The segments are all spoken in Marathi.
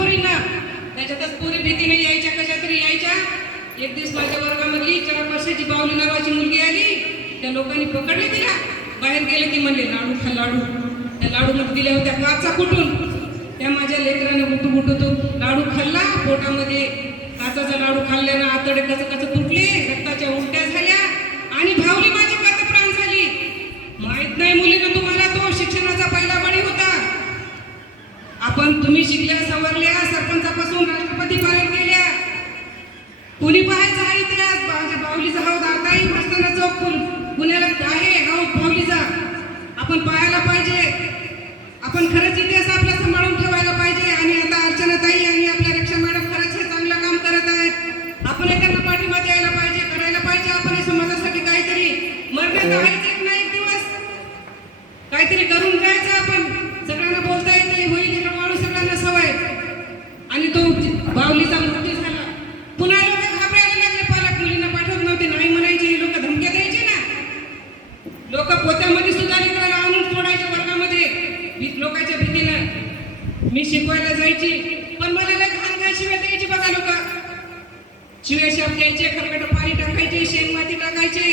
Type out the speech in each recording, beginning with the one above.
पोरींना, त्याच्यातच पोरी भीतीने यायच्या, कशा तरी यायच्या. एक दिवस माझ्या वर्गामधली 4 वर्षाची बावली नावाची मुलगी आली. त्या लोकांनी पकडले तिला, बाहेर गेले की म्हणले लाडू खा लाडू. त्या लाडू मध्ये दिल्या होत्या काचा कुटून. त्या माझ्या लेकरानं गुटू तो लाडू खाल्ला. पोटामध्ये काचाचा लाडू खाल्ल्यानं आतडे कच तुटले, रक्ताच्या उलट्या झाल्या आणि भावली माझी प्राण झाली. माहित नाही मुलीनं तुम्हाला तो शिक्षणाचा पहिला बळी होता. तुम्ही शिकल्या, सवरल्या, सरपंचापासून राष्ट्रपतीपर्यंत गेल्या. कुणी पाहायचा आहे इतिहास? माझ्या बावलीचा हौद आताही मस्ताना चौक पुण्याला आहे. हौद बावलीचा आपण पाहायला पाहिजे. आपण खरंच इतिहास आपला सांभाळून ठेवायला पाहिजे. आणि आता अर्चनाताई आणि आपल्या रक्षा मॅडम खरंच हे चांगलं काम करत आहेत. आपण त्यांना पाठिंबा द्यायला पाहिजे, करायला पाहिजे. आपण समाजासाठी काहीतरी मरण्यात आहेच एक ना एक दिवस, काहीतरी करून जायचं. आपण सगळ्यांना बोलता येते, होईल हळूहळू सगळ्यांना सवय. आणि तो बावलीचा मृत्यू झाला. पुन्हा लोक घाबरायला लागले. पालक मुलींना पाठवत नव्हते, नाही म्हणायचे. लोक धमक्या द्यायचे ना. लोक पोत्यामध्ये सुद्धा लेकराला आणून सोडायचे वर्गामध्ये लोकांच्या भीतीनं. मी शिकवायला जायची, पण मला लय घाण शिव्या द्यायची बघा. लोक शिव्या शाप द्यायचे, खरकट पाणी टाकायचे, शेण माती टाकायचे.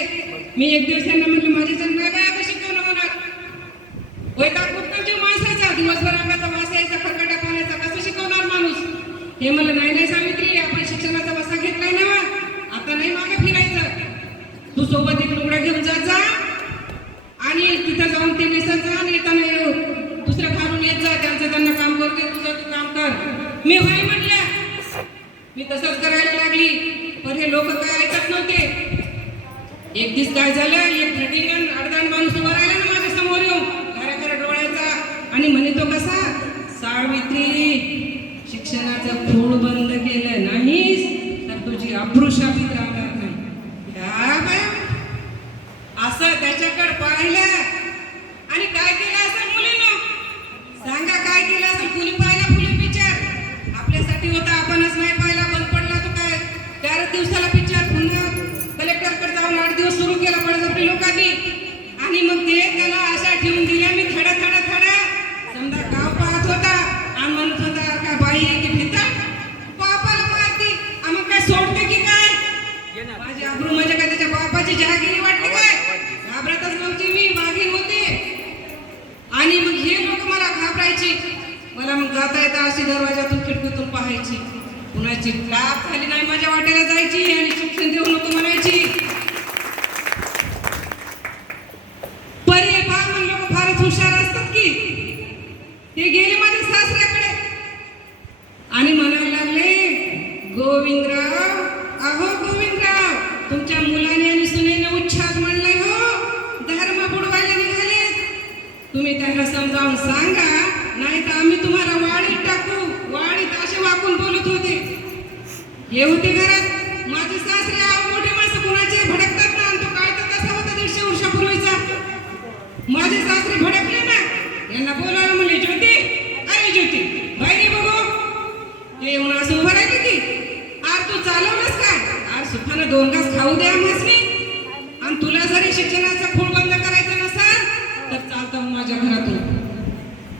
मी एक दिवस त्यांना म्हटलं माझे जण नाही बाय आता शिकवणं होणार. वैताग कुठं जीव माणसाचा, दिवसभर अंगाचा वास यायचा, खरकटा पाण्याचा, कसं शिकवणार माणूस? हे मला नाही सावित्री, आपण शिक्षणाचा वसा घेतलाय ना, आता नाही मागे फिरायचं. तू सोबत एक लुगडा घेऊन जात जा आणि तिथं जाऊन ते नेसत जा आणि येताना दुसरं घालून येत जा. त्यांचं त्यांना काम करते, तुझं तू काम कर. मी होय म्हटलं, मी तसंच करायला लागली. पण हे लोक काय ऐकत नव्हते. एक दिवस काय झालं, एक घटिंगण अडदाण माणूस उभा राहिला ना माझ्या समोर येऊन, घरा डोळ्याचा, आणि म्हणे तो कसा, सावित्री शिक्षणाचं खूळ बंद केलं नाहीस तर तुझी अभ्रुशापीत राहणार नाही. असं त्याच्याकडे पाहिलं आणि काय केलं असं मुलीनं सांगा, काय केलं असं? कुणी पाहिला फुले पिक्चर? आपल्यासाठी होता, आपणच नाही पाहिला. बंद पडला तो काय 4 दिवसाला पिक्चर. पुन्हा कलेक्टरकडे जाऊन 8 दिवस सुरू केला बळजबरी लोकांनी. आणि मग ते त्याला अशा ठेवून दिल्या. मी थडा समजा गाव पाहत होता आणि म्हणत होता काय बाई की भितर बापाला मारती, मग काय सोडते की काय? माझी आबरू म्हणजे काय त्याच्या बापाची जहागिरी वाटली काय? घाबरतच नव्हती मी, वाघीण होते. आणि मग हे लोक मला घाबरायची. मला मग जाता येता अशी दरवाजातून खिडकीतून पाहायची. कुणाची लाभ झाली नाही माझ्या वाट्याला जायची आणि शिक्षण देऊ नको म्हणायची. लोक फारच हुशार असतात की. ते गेले माझ्या सासऱ्याकडे आणि म्हणायला लागले, गोविंदराव, अहो गोविंदराव, तुमच्या मुलाने आणि सुनेने उच्छाद म्हणलाय हो, धर्म बुडवायला निघाले. तुम्ही त्यांना समजावून सांगा, नाही तर आम्ही तुम्हाला वाडीत टाकू. वाडीत असे वाकून बोलत होते. हे होते घरात माझे सासरे. मोठे माणसं कुणाचे भडकतात ना, आणि तो काय तर तसा होता 150 वर्षापूर्वीचा. माझे सासरे भडकले ना, यांना बोलायला म्हणले, ज्योती, अरे ज्योती बाहेर बघू. ते येऊन असं उभं राहिले की, आर तू चालवलंस काय? आर सुखानं 2 घास खाऊ द्या मसनी. आणि तुला जरी शिक्षणाचा खूळ बंद करायचा नसेल तर चालतं माझ्या घरातून.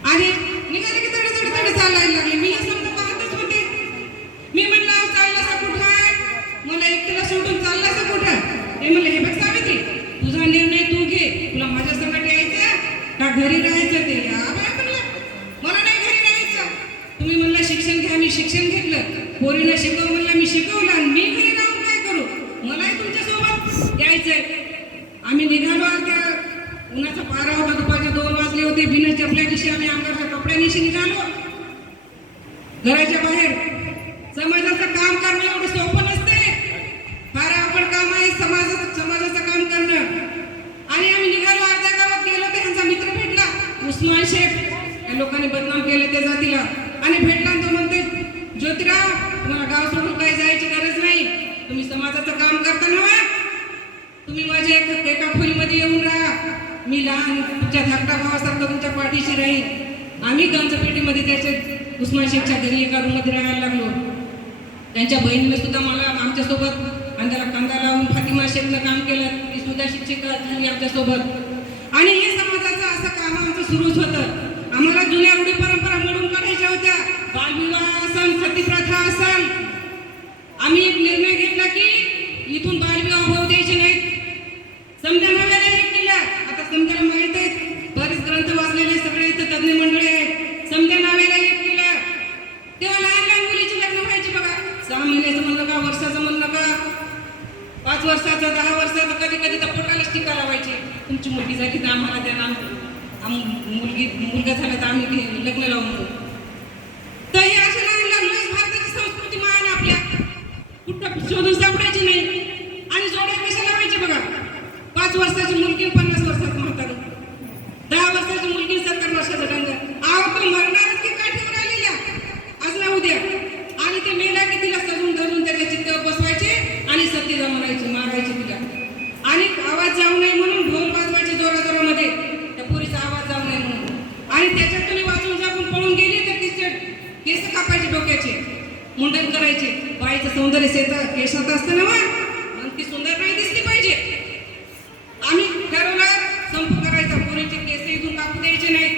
आणि निघाले की तडे चालायला लागले. मी हे समजा पाहतच होते. मी म्हणलं चाललासा कुठं आहे? मला एकटीला सोडून चाललासा कुठं? ते म्हणले, हे बघ सावित्री, तुझा निर्णय तू घे. तुला माझ्या संगत यायचं का घरी राहायचं? ते म्हणलं, मला नाही घरी राहायचं. तुम्ही म्हणलं शिक्षण घ्या, मी शिक्षण घेतलं. पोरीनं शिकव म्हणलं, मी शिकवलं. आणि मी घरी राहून काय करू? मलाही तुमच्यासोबत यायचंय. आम्ही निघालो. त्या उन्हाचा पारा होता, दुपारचे 2 वाजले होते. बिना चपल्यानिशी आम्ही अंगाच्या कपड्यानिशी निघालो घराच्या बाहेर. समाजाचं काम करणं एवढं सोपं नसते, फार अवघड काम आहे समाजाचं काम करणं. आणि आम्ही निघालो. अर्ध्या गावात गेलो तर ह्यांचा मित्र भेटला, उस्मान शेख. या लोकांनी बदनाम केलं त्या जातीला. आणि भेटला, तो म्हणते, ज्योतिराव, तुम्हाला गाव सोडून काही जायची गरज नाही. तुम्ही समाजाचं काम करता ना, तुम्ही माझ्या एका खोलीमध्ये येऊन राहा. मी लहान तुमच्या धाकटा भावासारखं तुमच्या पाठीशी राहील. आम्ही गंजपेटीमध्ये त्याच्या उस्मान शेखच्या घरी एका रूममध्ये राहायला लागलो. त्यांच्या बहिणीने सुद्धा मला आमच्यासोबत अंधाला कांदा लावून फातिमा शेखनं काम केलं. ती सुद्धा शिक्षिका झाली आमच्यासोबत. आणि हे समाजाचं असं काम आमचं सुरूच होतं. आम्हाला जुन्या रूढी परंपरा मोडून काढायच्या होत्या. बालविवाह असन, सतीप्रथा असन, आम्ही एक निर्णय घेतला की इथून बालविवाह होऊ द्यायचे नाहीत. समजा नव्याला एक केला. आता समजायला माहित आहे, बरेच ग्रंथ वाचलेले सगळे इथं तज्ञ मंडळी आहेत. समजा नव्याला एक केला तेव्हा लहान लहान मुलीची लग्न व्हायची बघा. 6 महिन्याचं म्हणलं का, वर्षाचं म्हणलं का, 5 वर्षाचं, 10 वर्षाचं, कधी कधी तर पोटालाच टीका लावायची. तुमची मुलगी झाली तर आम्हाला द्या ना, मुलगा झाला तर आम्ही लग्न लावू म्हणून. तर हे असे लहान लहान लस भारताची संस्कृती मान आपल्या कुठं शोधून सापडायची नाही. आणि जोड्या कशा लावायची बघा. 5 वर्षाची मुलगी 50 वर्षाचं म्हातारं, 10 वर्षाची मुलगी 70 वर्षाचं डांगर. तो मरणारच की काठीवर आलेल्या आज ना उद्या. आणि ते मेला की तिला सजून धरून त्याच्या चित्त्यावर बसवायचे आणि सती जमवायची, मारायची तिला. आणि आवाज जाऊ नये म्हणून ढोल वाजवायचे जोराजोरामध्ये, त्या पुरीचा आवाज जाऊ नये म्हणून. आणि त्याच्यात तुम्ही वाजून जाऊन पळून गेली तर तिचे केस कापायचे, डोक्याचे मुंडन करायचे. बाईचं सौंदर्य केसात असतं ना, मग ती सुंदर नाही दिसली पाहिजे. आम्ही ठरवलं संप करायचा, पोरीचे केस इथून कापू द्यायचे नाही.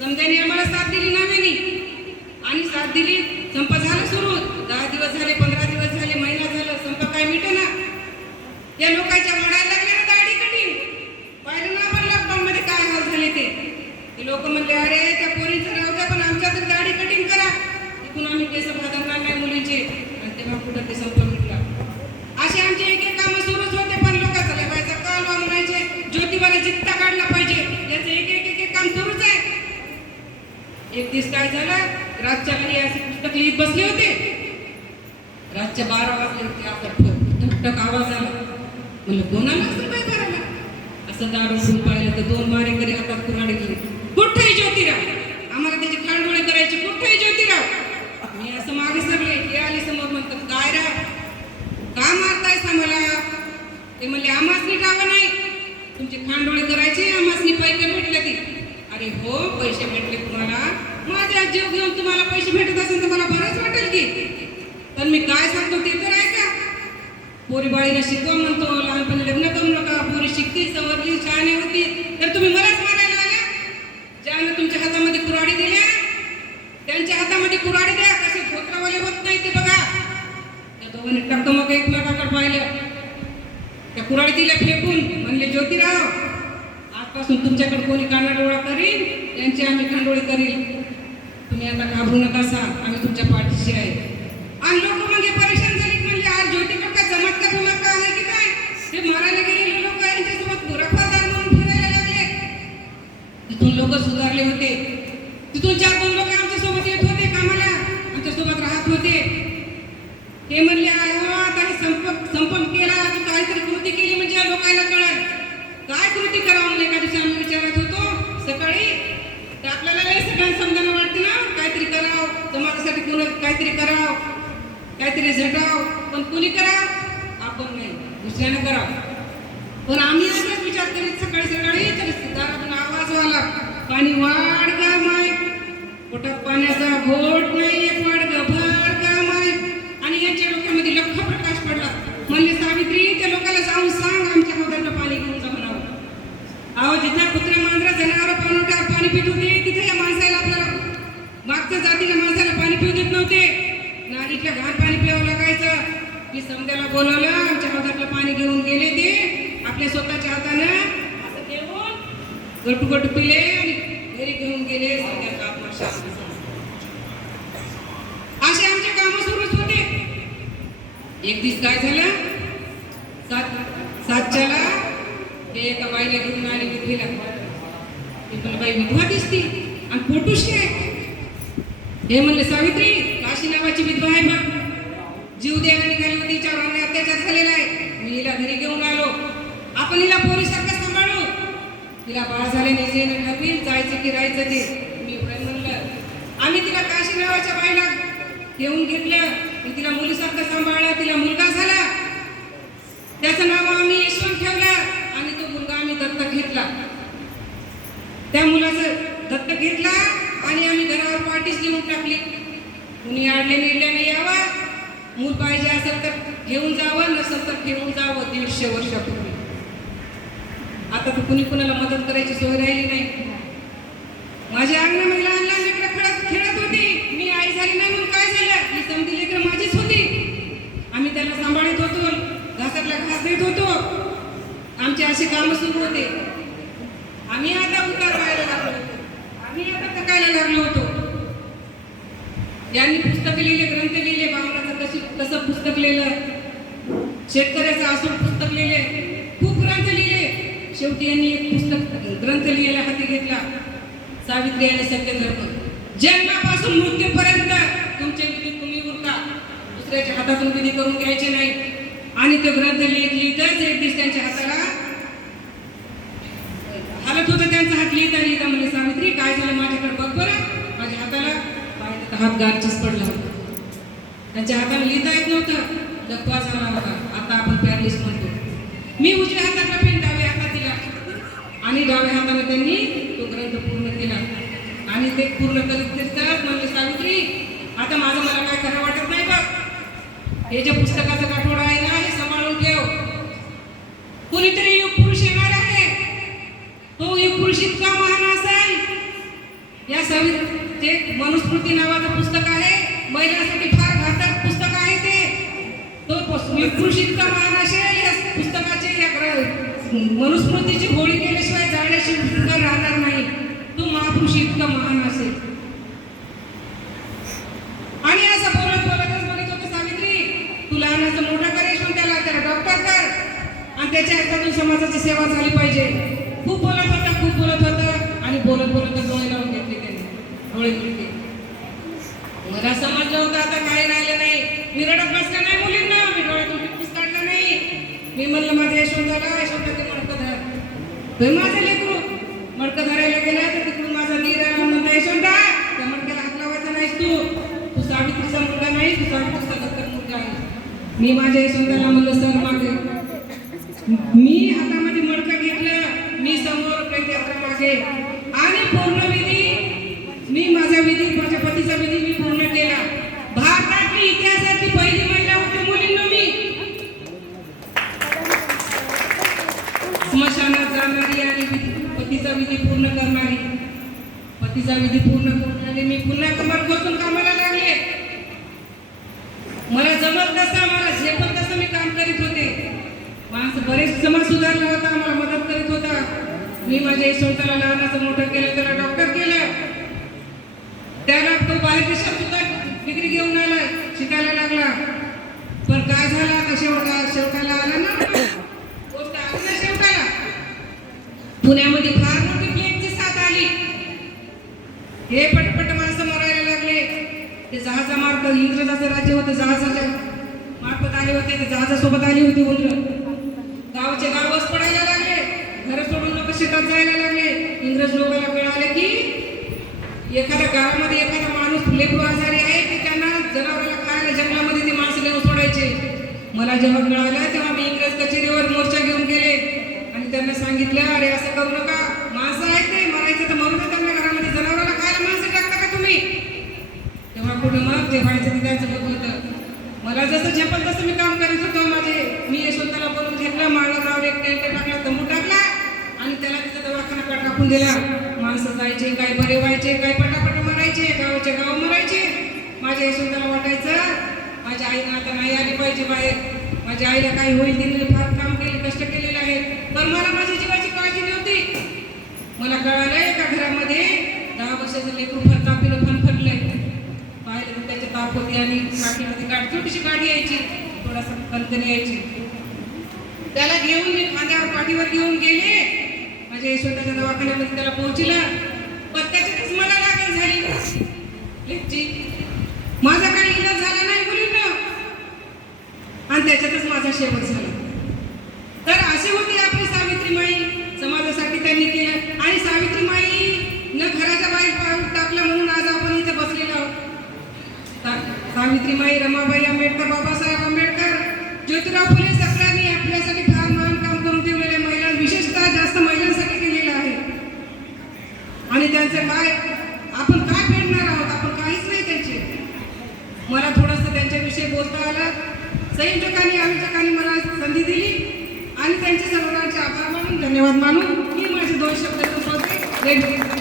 समजाने आम्हाला साथ दिली नव्यानी आणि साथ दिली. संप झालं सुरू. 10 दिवस झाले, 15 दिवस झाले, महिना झाला, संप काय मिटेना. या लोकांच्या वाढायला लागले ना दाढी कटिंग. पाहिलं ना आपण लॉकडाऊन मध्ये काय हाल झाले ते लोक म्हणले अरे त्या पोरींचं राहू द्या, पण आमच्या तर दाढी कटिंग करा. तिथून आम्ही केस बदलणार नाही मुलींचे. आणि तेव्हा कुठं ते संप मिटला. असे आमचे एक एक कामं सुरूच होते. पण लोकांचा लेवायचा कालवा म्हणायचे, ज्योतिबाला जित्ता काढला पाहिजे. याचं एक काम सुरूच आहे. एक दिवस काय झालं, रातच्या घरी असे पुस्तक लिहित बसले होते. रातच्या 12 वाजले होते. आता ठकठक आवाज आला. म्हणलं कोणाला असं काय करायला. असं दार उठून पाहिलं तर 2 मारेकरी हातात कुऱ्हाडी घेऊन, कुठेही ज्योतिराव, आम्हाला त्याची खांडोळे करायची, कुठेही ज्योतिराव. मी असं मागे सगळे हे आले समोर. म्हणतात काय रा, का मारतायस आम्हाला. ते म्हणले आम्हासनी ठाव नाही, तुमची खांडोळे करायची, आम्हासनी पैसे भेटले ती. अरे हो, पैसे भेटले तुम्हाला, माझ्या जीव घेऊन तुम्हाला पैसे भेटत असेल तर मला बरंच वाटेल की. पण मी काय सांगतो ते तर आहे का. पोरी बाळीला शिकवा म्हणतो, लहानपणी लग्न करू नका. पोरी शिकती, सवरली, शहाणी होती, तर तुम्ही मलाच मारायला आल्या. ज्यानं तुमच्या हातामध्ये कुऱ्हाडी दिल्या त्यांच्या हातामध्ये कुऱ्हाडी द्या. कसे धोत्रावाले होत नाही ते बघा. त्या दोघांनी टकमक एकमेकाकडे पाहिलं. त्या कुऱ्हाडी तिला फेकून म्हणले ज्योतिराव, आजपासून तुमच्याकडे कोणी कानाडोळा करील त्यांची आम्ही खांडोळी करील. तुम्ही आता घाबरू नका, सांग आम्ही तुमच्या पाठीशी आहे. आणि लोक म्हणजे परेशान झाले. म्हणजे आज ज्योतिकडे काय जमत का भूमिका आहे की काय. ते मारायला गेलेले लोक यांच्यासोबत मुराफादार म्हणून फिरायला लागले. तिथून लोक सुधारले होते. तिथून 4-2 लोक आमच्यासोबत येत होते कामाला, आमच्यासोबत राहत होते. ते म्हणले आता हे संपन केला, काहीतरी कृती केली म्हणजे या लोकांना कळलं. काय कृती करावं म्हणून एका दिवशी आम्ही विचारत होतो सकाळी. तर आपल्याला लय सगळ्यांना समजायला वाटते ना, काहीतरी करावं समाजासाठी, कोण काहीतरी करावं, काहीतरी झटाव. पण कुणी करावं, आपण नाही, दुसऱ्यानं करावं. पण आम्ही असाच विचार करीत सकाळी दारातून आवाज आला, पाणी वाढ गा माय, पोटात पाण्याचा घोट नाही, एक वाढ गा भर गा माय. आणि यांच्या डोक्यामध्ये लख प्रकाश पडला. म्हणले सावित्री, त्या लोकांना जाऊन सांग आमच्या हौदातलं पाणी घेऊन जा म्हणावं. अहो जिथं कुत्रे मांजरं जनावरं पाणवट्यावर पाणी पित होते, तिथे या माणसाला, आपल्याला मागच्या जातीच्या माणसाला पाणी पिऊ देत नव्हते. नालीतल्या घाण पाणी प्यावं लागायचं. मी समजायला बोलवलं, आमच्या हौदातलं पाणी घेऊन गेले. ते आपल्या स्वतःच्या हातानं असं घेऊन गटू पिले आणि घरी घेऊन गेले. असे आमचे काम सुरूच होते. एक दिवस काय झालं, 7च्याला ते एका बाईला घेऊन आले विधवीला. ती पण बाई विधवा दिसती आणि पोटुशी आहे. हे म्हणले सावित्री, काशी नावाची विधवा आहे बघ, जीव द्यायला निघाली होती, तिच्यावर अन्याय अत्याचार झालेला आहे. मी हिला घरी घेऊन आलो. आपण हिला पोरीसारखं सांभाळू. तिला बाळ झाले नाही, ठरवील जायचं की राहायचं ते. मी म्हणलं, आम्ही तिला काशी नावाच्या बाईला घेऊन घेतलं. मी तिला मुलीसारखं सांभाळलं. तिला मुलगा झाला. त्याचं नाव आम्ही यशवंत ठेवलं आणि तो मुलगा आम्ही दत्तक घेतला. त्या मुलाचं दत्तक घेतला आणि आम्ही घरावर पाठीच लिहून टाकली. कुणी आडले निर्ल्याने यावं, मूल पाहिजे असेल तर घेऊन जावं, नसेल तर ठेवून जावं. 150 वर्षापूर्वी. आता तर कुणी कुणाला मदत करायची सोय राहिली नाही. माझ्या अंगणामध्ये लहान लहान लेकरं खेळत होती. मी आई झाली नाही म्हणून काय झालं, ही समधी लेकरं माझीच होती. आम्ही त्याला सांभाळत होतो, घासातला घास देत होतो. आमचे असे कामं सुरू होते. आम्ही आता उतार व्हायला लागलो होतो, आम्ही आता थकायला लागलो होतो. यांनी पुस्तक लिहिले, ग्रंथ लिहिले, बामणाचं कसं पुस्तक लिहिलं, शेतकऱ्याचं असून पुस्तक लिहिले, खूप ग्रंथ लिहिले. शेवटी यांनी एक पुस्तक ग्रंथ लिहायला हाती घेतला, सावित्री आणि सत्यधर्म. जन्मापासून मृत्यूपर्यंत तुमचे विधी तुम्ही उरका, दुसऱ्याच्या हातातून विधी करून घ्यायचे नाही. आणि तो ग्रंथ लिहितच एक दिवस त्यांच्या हाताला हालत होतं, त्यांचा हात लिहिता लिहिता म्हणजे सावित्री काय झालं माझ्याकडे बघ बरं. माझ्या हाताला हात गारचीच पडला होता, त्यांच्या हाताला लिहिता येत नव्हतं, लकवा झाला होता. आता आपण पॅरालिस म्हणतो. मी उजव्या हाताला पेन डाव्या हातात दिला आणि डाव्या हाताने त्यांनी तो ग्रंथ पूर्ण केला. आणि ते पूर्ण करीत करतात म्हणजे सावित्री आता माझं मला काय करावं वाटत नाही बघ, हे जे पुस्तकाचा गाठोडा आहे ना हे सांभाळून ठेव. कुणीतरी युग पुरुष येणार आहे, तो युग पुरुष इतका महान असेल. या ते मनुस्मृती नावाचं पुस्तक आहे, महिलांसाठी फार घातक पुस्तक आहे ते. तो युग पुरुष इतका महान असेल, या पुस्तकाचे या मनुस्मृतीची होळी केल्याशिवाय जाण्याशिवाय राहणार नाही. तो महापुरुष इतका महान असेल. आणि असं बोलत बोलतच म्हणत होतं सावित्री तू लहानाचं मोठं कर, यशवंत त्याला डॉक्टर कर आणि त्याच्या हातातून समाजाची सेवा झाली पाहिजे. खूप बोलत होता, खूप बोलत होता आणि बोलत बोलत डोळे लावून घेतले त्यांनी, डोळे मिळते. मला समजलं होतं आता काय राहिलं नाही. मी रडत बसला नाही मुलींना, मी डोळ्यातून टिपूस काढला नाही. मी म्हणलं माझ्या यशवंताला, यशवंताचे मडकं धर. तो माझं लेकरू मडकं धरायला गेला तर तिकडून माझा नीर म्हणता यशवंता त्या मडक्याला हात लावायचा नाहीस, तू सावित्रीचा मुलगा नाही, तू सावित्रीचा दत्तक मुलगा आहे. मी माझ्या यशवंताला म्हणलं सर मागे, मी हातामध्ये मडकं घेतलं, मी समोर प्रेतयात्रा मागे आणि पूर्ण विधी मी माझा विधी माझ्या पतीचा विधी मी पूर्ण केला. भारतातली इतिहासातली पहिली महिला होती मुलींना मी. स्मशानात जाणारी आणि पतीचा विधी पूर्ण करणारी, पतीचा विधी पूर्ण करणारी मी पुन्हा कमर घोसून कामाला लागले. मला जमत तसं, मला झेपत तसं मी काम करीत होते. माणसं बरेच समाज सुधारला होता, मला मदत करीत होता. मी माझ्या यशवंताला लहानाचं मोठं केलं, त्याला डॉक्टर केलं. त्याला तो बाहेर देशात सुद्धा डिग्री घेऊन आला, शिकायला लागला. पण काय झालं आता शेवटाला आला ना, गोष्ट आली ना शेवटाला. पुण्यामध्ये फार मोठी प्लेगची साथ आली. हे पटपट माणसं मरायला लागले. ते जहाजामार्फत इंग्रजाचं राज्य होतं, जहाजाच्या मार्फत आले होते, ते जहाजासोबत आली होती उंदरं. गावचे गाव वस पडायला लागले, घर सोडून लोक शेतात जायला लागले. इंग्रज लोकांना कळाले की एखाद्या गावामध्ये एखादा माणूस लेकरू आजारी आहे की त्यांना जनावराला खायला जंगलामध्ये ते माणसं नेऊन सोडायचे. मला जेव्हा कळालं तेव्हा मी इंग्रज कचेरीवर मोर्चा घेऊन गेले आणि त्यांना सांगितलं अरे असं करू नका, माणसं आहेत ते मरायचं तर मरू दे, त्यांना घरामध्ये जनावराला खायला माणसं टाकता का तुम्ही. तेव्हा कुठं मग जे व्हायचं ते त्यांचं बघ होतं. मला जसं झेपल तसं मी काम करीत होतो. मी यशवंताला बोलून घेतलं, माळावर एक टेंट टाकला, तंबू टाकला आणि त्याला तिथं दवाखाना टाकून दिला. माणसं जायचे, काय बरे व्हायचे, काय पटापट मरायचे, गावाचे गाव मरायचे. माझ्या यशवंताला वाटायचं माझ्या आईनं आता नाही आली पाहिजे बाहेर, माझ्या आईला काही होईल, तिने फार काम केले, कष्ट केलेलं आहे. पण मला माझ्या जीवाची काळजी नव्हती. मला कळालं एका घरामध्ये 10 वर्षाचं लेकरू तापीनं फनफनलंय. पाहिलं तर त्याच्या ताप होती आणि काठीमध्ये छोटीशी गाडी यायची, थोडासा कणकण यायची. त्याला घेऊन मी खांद्यावर पाठीवर घेऊन गेले. माझ्या यशवंताच्या दवाखान्यामध्ये त्याला पोहोचला. पण त्याच्यातच मला लागण झाली लेकची. माझा काही इलाज झाला नाही मुलींना आणि त्याच्यातच माझा शेवट झाला. तर अशी होती आपली सावित्रीमाई. समाजासाठी त्यांनी केलं आणि सावित्रीमाई न घराच्या बाहेर पाऊल टाकलं म्हणून आज आपण इथे बसलेलो आहोत. सावित्रीमाई, रमाबाई आंबेडकर, बाबासाहेब आंबेडकर, ज्योतिराव फुले सगळ्यांनी आपल्यासाठी फार महान काम करून ठेवलेले. महिला विशेषतः जास्त महिलांसाठी केलेलं आहे. आणि त्यांचं काय आपण काय फेडणार आहोत, आपण काहीच नाही त्यांचे. मला थोडंसं त्यांच्याविषयी बोलता आलं. संयोजकांनी आयोजकांनी मला संधी दिली आणि त्यांचे सर्वांचे आभार मानून धन्यवाद मानून मी माझे 2 शब्द संपवते.